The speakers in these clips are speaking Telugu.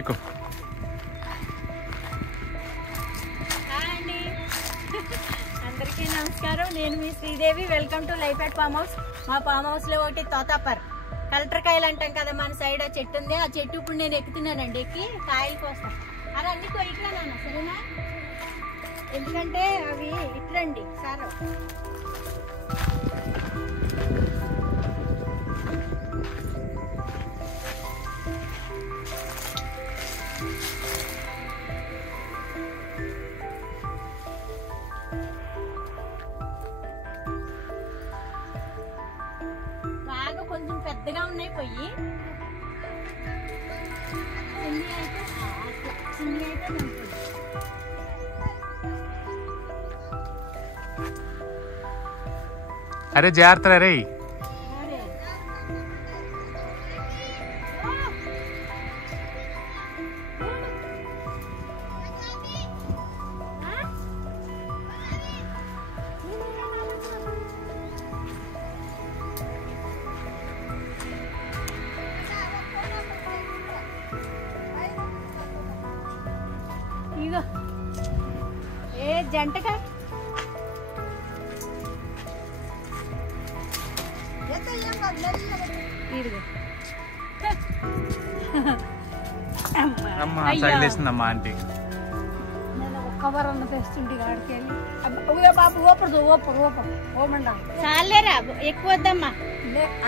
ఎక్కు. అందరికీ నమస్కారం. నేను మీ Sridevi. Welcome to life at farm house. మా ఫామ్ హౌస్ లో ఒకటి తోతాపర్ కలెక్టర్ కాయలు అంటాం కదా, మన సైడ్ ఆ చెట్టు ఉంది. ఆ చెట్టు ఇప్పుడు నేను ఎక్కుతున్నానండి. ఎక్కి కాయలు కోసం అలా అన్ని కొయ్యట్లా నాన్న, సరేనా? ఎందుకంటే అవి ఇట్లండి సార్. బాగా కొంచెం పెద్దగా ఉన్నాయి పొయ్యి. చిన్ని అయితే మంచిది. అరే జాగ్రత్త రే. ఇగో ఏ జంటగా తగిలేసిందమ్మా ఆంటీ. కవర్ అన్న తెస్తుంటే ఆడికి వెళ్ళి బాబు ఓపడు ఓపడు ఓపడు ఓమండా చాలేరా, ఎక్కువ వద్దమ్మా.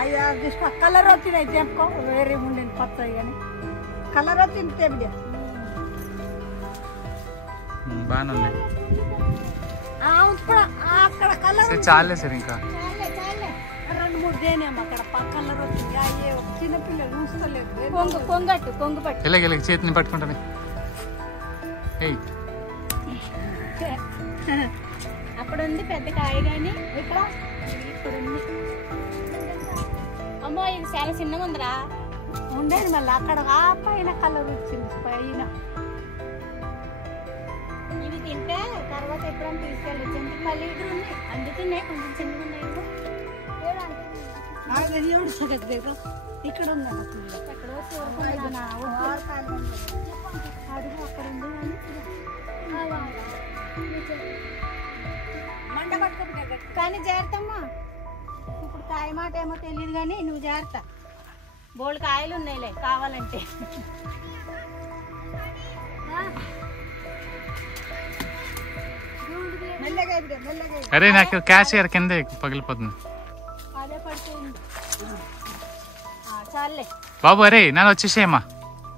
అయ్యా కలర్ వచ్చింది అయితే చెప్పుకో, వేరే ఉండేది కొత్తది కానీ కలర్ వచ్చింది తెబిడే బాగానే ఉన్నాయి. అక్కడ కలర్ చాలే సార్ ఇంకా రెండు మూడు దేనేమో అక్కడ కలర్ వచ్చింది. అయ్యే చిన్నపిల్లలు చూస్తలేదు. కొంగట్టు కొంగు పట్టు. ఇలాగ చేతిని పట్టుకుంటాను. అక్కడ ఉంది పెద్ద కాయ గాని, ఇక్కడ ఇక్కడ ఉంది. అమ్మో ఇది చాలా చిన్నగా ఉందిరా. ఉండేది మళ్ళీ అక్కడ ఆ పైన కలర్ వచ్చింది. పైన ఇవి తింటే తర్వాత ఎప్పుడైనా తీసుకెళ్ళచ్చు. ఎందుకు మళ్ళీ ఇక్కడ ఉన్నాయి, అందుతున్నాయి కొంచెం చిన్నగా ఉన్నాయి. ఇక్కడ ఉందా ఎక్కడో అడుగు అక్కడ ఉంది కానీ జాగ్రత్తమ్మా. ఇప్పుడు కాయ మాట ఏమో తెలియదు కానీ నువ్వు జాగ్రత్త. బోల్డ్ కాయలు ఉన్నాయిలే కావాలంటే. అరే నాకు క్యాషియర్ కింద పగిలిపోతుంది. అదే పడుతుంది. చాలే బాబు. అరే నన్ను వచ్చేసేయమ్మా.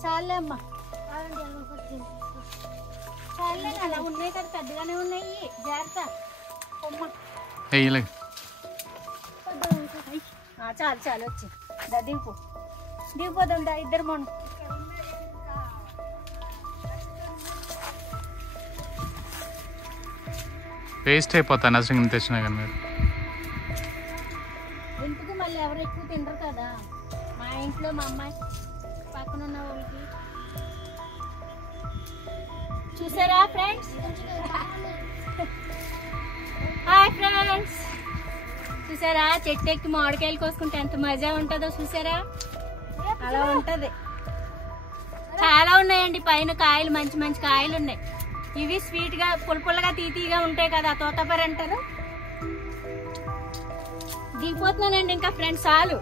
చాలే అమ్మా, చాలే. అలా ఉన్నాయి కదా, పెద్దగానే ఉన్నాయి. జాగ్రత్త. చాలు చాలు వచ్చి దింపు దిగిపోదాం. ఇద్దరు మొన్న వేస్ట్ అయిపోతాను అసలు తెచ్చినా కానీ మీరు. ఇంటికి మళ్ళీ ఎవరు ఎక్కువ తినరు కదా. మా ఇంట్లో మా అమ్మాయి పక్కన ఉన్న వాళ్ళకి చూసారా ఫ్రెండ్స్? హాయ్ ఫ్రెండ్స్, చూసారా చెట్టు ఎక్కి మామిడికాయలు కోసుకుంటే ఎంత మజా ఉంటుందో చూసారా? అలా ఉంటది. చాలా ఉన్నాయండి పైన కాయలు, మంచి మంచి కాయలు ఉన్నాయి. ఇవి స్వీట్ గా పుల్లగా తీతీగా ఉంటాయి కదా, తోతాపరి అంటారు. దిగిపోతున్నానండి ఇంకా ఫ్రెండ్స్, చాలు.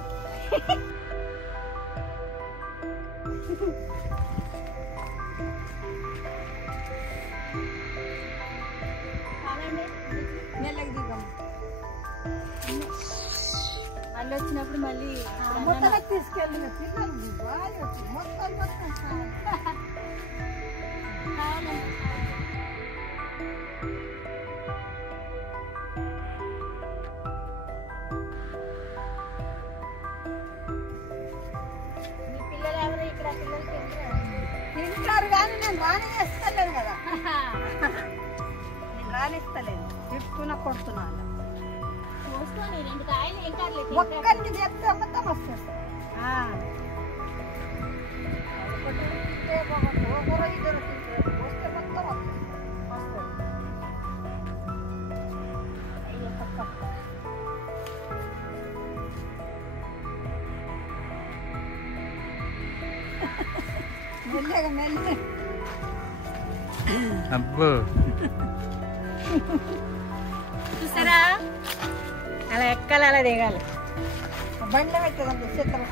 మళ్ళీ వచ్చినప్పుడు మళ్ళీ తీసుకెళ్ళి మీ పిల్లలు ఎవరు ఇక్కడ? పిల్లలు తింటారు కానీ నేను రానిస్తలేదు కదా. నేను రానిస్తలేదు, తిట్టుకున్నా కొడుతున్నాను. కోసుకొని 2 కాయలు ఏం కాదులే. ఒక్కరికి చెప్తే మొత్తం వస్తుంది. ఒకరు ఇద్దరు వస్తే మొత్తం వస్తుంది. అబ్బో చూసారా అలా ఎక్కాలి అలా దిగాలి. బండి పెట్టదండి చిత్రం.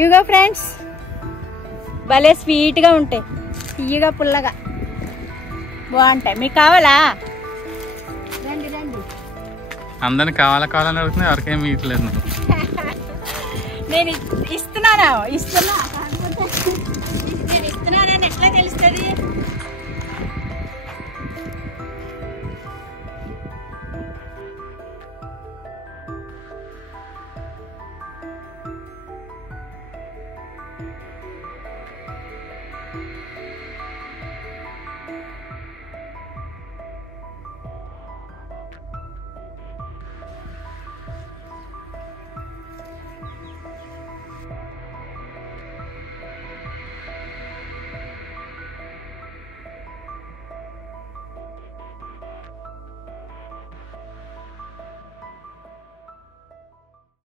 ఇవిగో ఫ్రెండ్స్ భలే స్వీట్గా ఉంటాయి, తీయగా పుల్లగా బాగుంటాయి. మీకు కావాలా? రండి రండి. అందరిని కావాలని అడుగుతుంది, ఎవరికేం ఇట్లేదు. నేను ఇస్తున్నా కాకపోతే నేను ఇస్తున్నానని ఎట్లా తెలుస్తుంది?